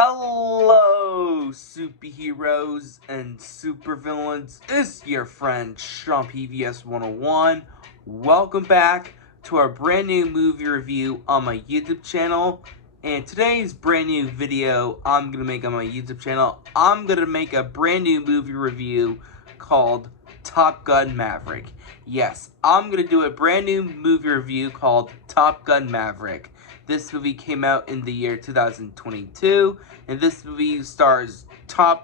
Hello, superheroes and supervillains. It's your friend Sean PVS 101. Welcome back to our brand new movie review on my YouTube channel. And today's brand new video I'm gonna make on my YouTube channel, I'm gonna make a brand new movie review called Top Gun Maverick. Yes, I'm gonna do a brand new movie review called Top Gun Maverick. This movie came out in the year 2022, and this movie stars Tom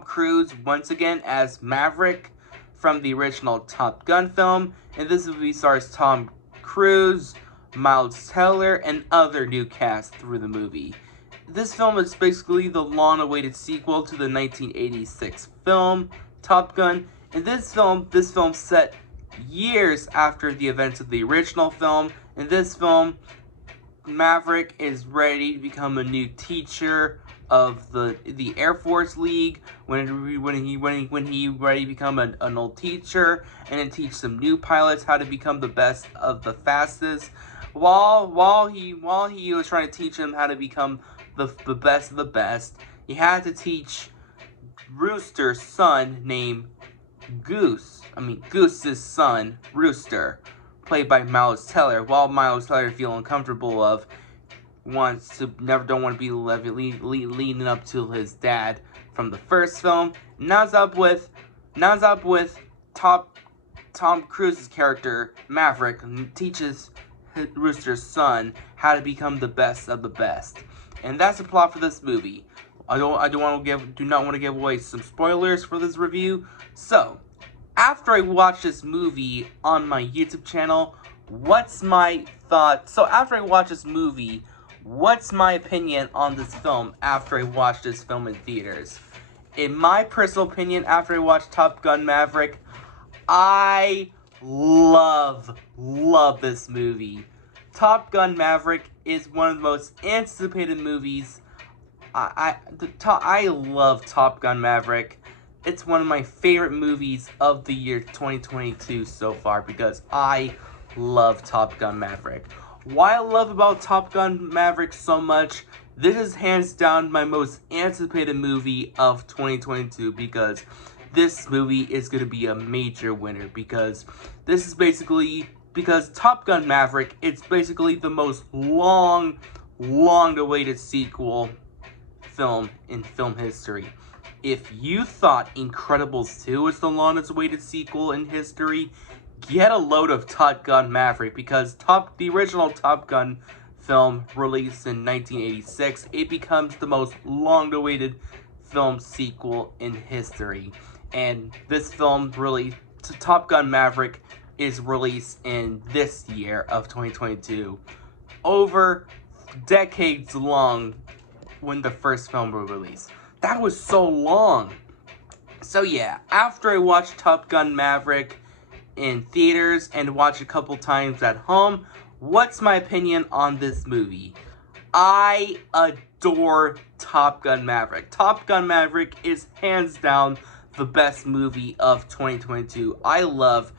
Cruise once again as Maverick from the original Top Gun film, and this movie stars Tom Cruise, Miles Teller, and other new cast through the movie. This film is basically the long-awaited sequel to the 1986 film Top Gun. In this film set years after the events of the original film. In this film, Maverick is ready to become a new teacher of the Air Force League when he ready to become an old teacher and then teach some new pilots how to become the best of the fastest. While he was trying to teach him how to become the best of the best, he had to teach Rooster's son named Goose's son, Rooster, played by Miles Teller. While Miles Teller feels uncomfortable don't want to be leading up to his dad from the first film. Now it's up with Tom Cruise's character Maverick teaches Rooster's son how to become the best of the best, and that's the plot for this movie. I do not want to give away some spoilers for this review. So, after I watch this movie on my YouTube channel, what's my thought? So after I watch this movie, what's my opinion on this film after I watch this film in theaters? In my personal opinion, after I watched Top Gun Maverick, I love this movie. Top Gun Maverick is one of the most anticipated movies. I love Top Gun Maverick. It's one of my favorite movies of the year 2022 so far because I love Top Gun Maverick. Why I love about Top Gun Maverick so much, this is hands down my most anticipated movie of 2022 because this movie is going to be a major winner because Top Gun Maverick, it's basically the most long awaited sequel film in film history. If you thought Incredibles 2 was the longest awaited sequel in history, get a load of Top Gun Maverick because the original Top Gun film released in 1986, it becomes the most long-awaited film sequel in history. And this film Top Gun Maverick is released in this year of 2022, over decades long when the first film was released. That was so long. So yeah, after I watched Top Gun Maverick in theaters and watched a couple times at home, what's my opinion on this movie? I adore Top Gun Maverick. Top Gun Maverick is hands down the best movie of 2022. I love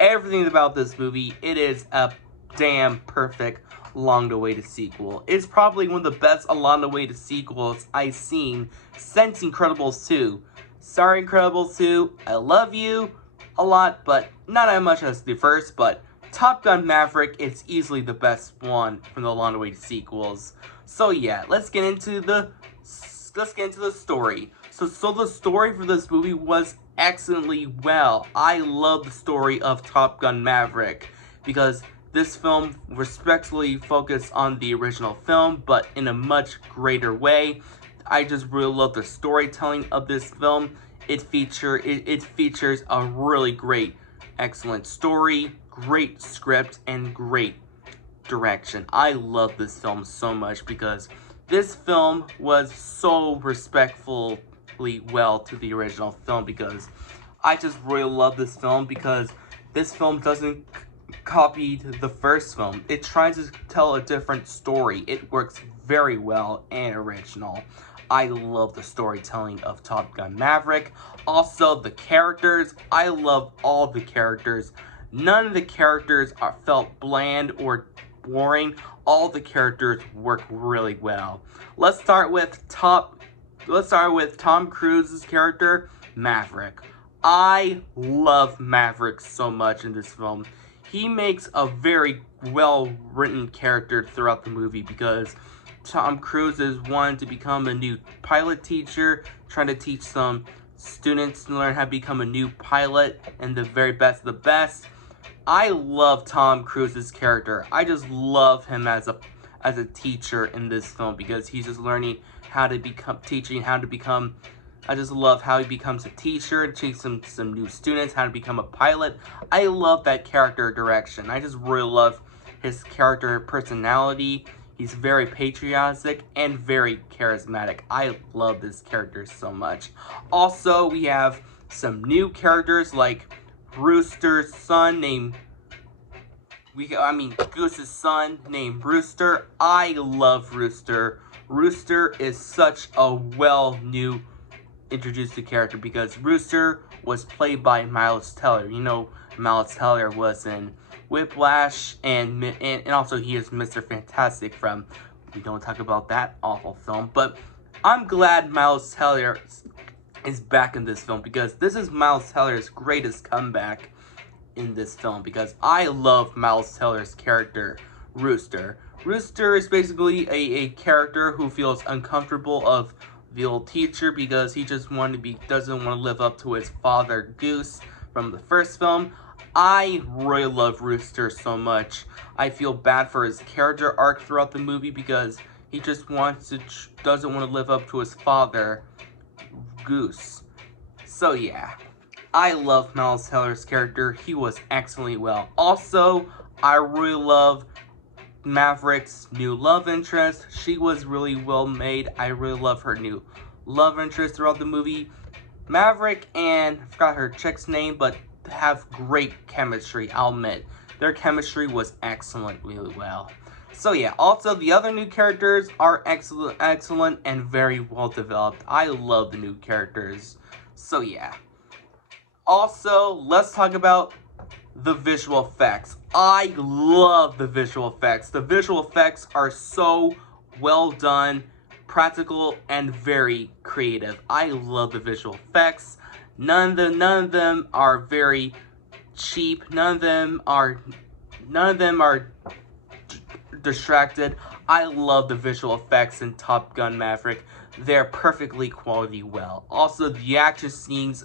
everything about this movie. It is a damn perfect long-awaited sequel. It's probably one of the best long-awaited sequels I've seen since Incredibles 2. Sorry, Incredibles 2, I love you a lot, but not as much as the first, but Top Gun Maverick is easily the best one from the long-awaited sequels. So yeah, let's get into the story. So the story for this movie was excellently well. I love the story of Top Gun Maverick because this film respectfully focused on the original film, but in a much greater way. I just really love the storytelling of this film. It features a really great, excellent story, great script, and great direction. I love this film so much because this film was so respectfully well to the original film because I just really love this film because this film doesn't copy the first film. It tries to tell a different story. It works very well and original. I love the storytelling of Top Gun Maverick. Also, the characters. I love all the characters. None of the characters felt bland or boring. All the characters work really well. Let's start with Tom Cruise's character, Maverick. I love Maverick so much in this film. He makes a very well-written character throughout the movie because Tom Cruise is wanting to become a new pilot teacher, trying to teach some students to learn how to become a new pilot and the very best of the best. I love Tom Cruise's character. I just love him as a teacher in this film because he's just learning how to become I just love how he becomes a teacher, teaching some new students how to become a pilot. I love that character direction. I just really love his character personality. He's very patriotic and very charismatic. I love this character so much. Also, we have some new characters like Goose's son named Rooster. I love Rooster. Rooster is such a new introduced to character because Rooster was played by Miles Teller. You know, Miles Teller was in Whiplash, and also he is Mr. Fantastic from, we don't talk about that awful film, but I'm glad Miles Teller is back in this film because this is Miles Teller's greatest comeback in this film because I love Miles Teller's character, Rooster. Rooster is basically a character who feels uncomfortable of the old teacher because he just doesn't want to live up to his father Goose from the first film. I really love Rooster so much. I feel bad for his character arc throughout the movie because he just doesn't want to live up to his father Goose. So yeah, I love Miles Teller's character. He was excellently well. Also, I really love Maverick's new love interest. She was really well made. I really love her new love interest throughout the movie. Maverick and, I forgot her chick's name, but have great chemistry, I'll admit. Their chemistry was excellent, really well. So yeah, also the other new characters are excellent and very well developed. I love the new characters. So yeah. Also, let's talk about the visual effects. I love the visual effects. The visual effects are so well done, practical, and very creative. I love the visual effects. None of them are very cheap. None of them are distracted. I love the visual effects in Top Gun Maverick. They're perfectly quality well. Also, the action scenes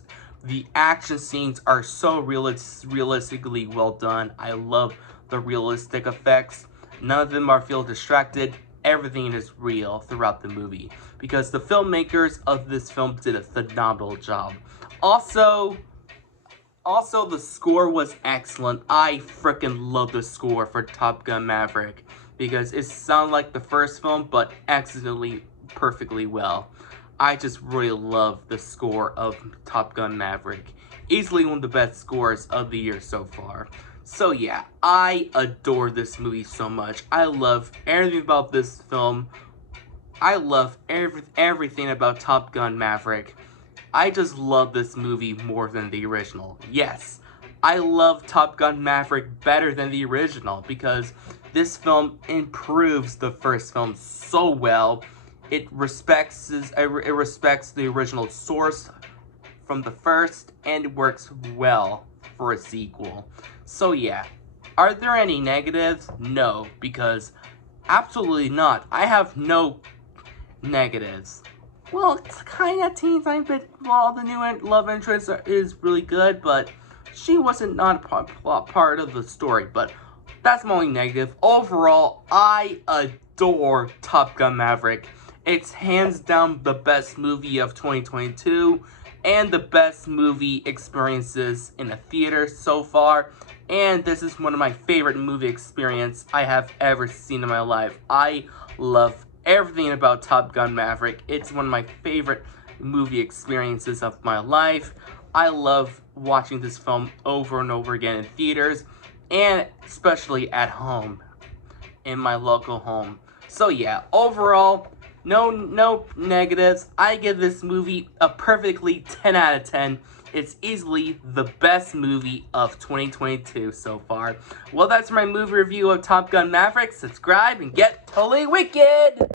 are so realistically well done. I love the realistic effects. None of them feel distracted. Everything is real throughout the movie because the filmmakers of this film did a phenomenal job. Also, the score was excellent. I freaking love the score for Top Gun Maverick because it sounded like the first film, but excellently, perfectly well. I just really love the score of Top Gun Maverick. Easily one of the best scores of the year so far. So yeah, I adore this movie so much. I love everything about this film. I love everything about Top Gun Maverick. I just love this movie more than the original. Yes, I love Top Gun Maverick better than the original because this film improves the first film so well. It respects the original source from the first and works well for a sequel. So yeah, are there any negatives? No, because absolutely not. I have no negatives. Well, it's kind of teeny tiny bit. Well, the new love interest is really good, but she wasn't not part of the story. But that's my only negative. Overall, I adore Top Gun Maverick. It's hands down the best movie of 2022 and the best movie experiences in a theater so far. And this is one of my favorite movie experiences I have ever seen in my life. I love everything about Top Gun Maverick. It's one of my favorite movie experiences of my life. I love watching this film over and over again in theaters and especially at home, in my local home. So yeah, overall, no negatives. I give this movie a perfectly 10 out of 10. It's easily the best movie of 2022 so far. Well, that's my movie review of Top Gun Maverick. Subscribe and get totally wicked!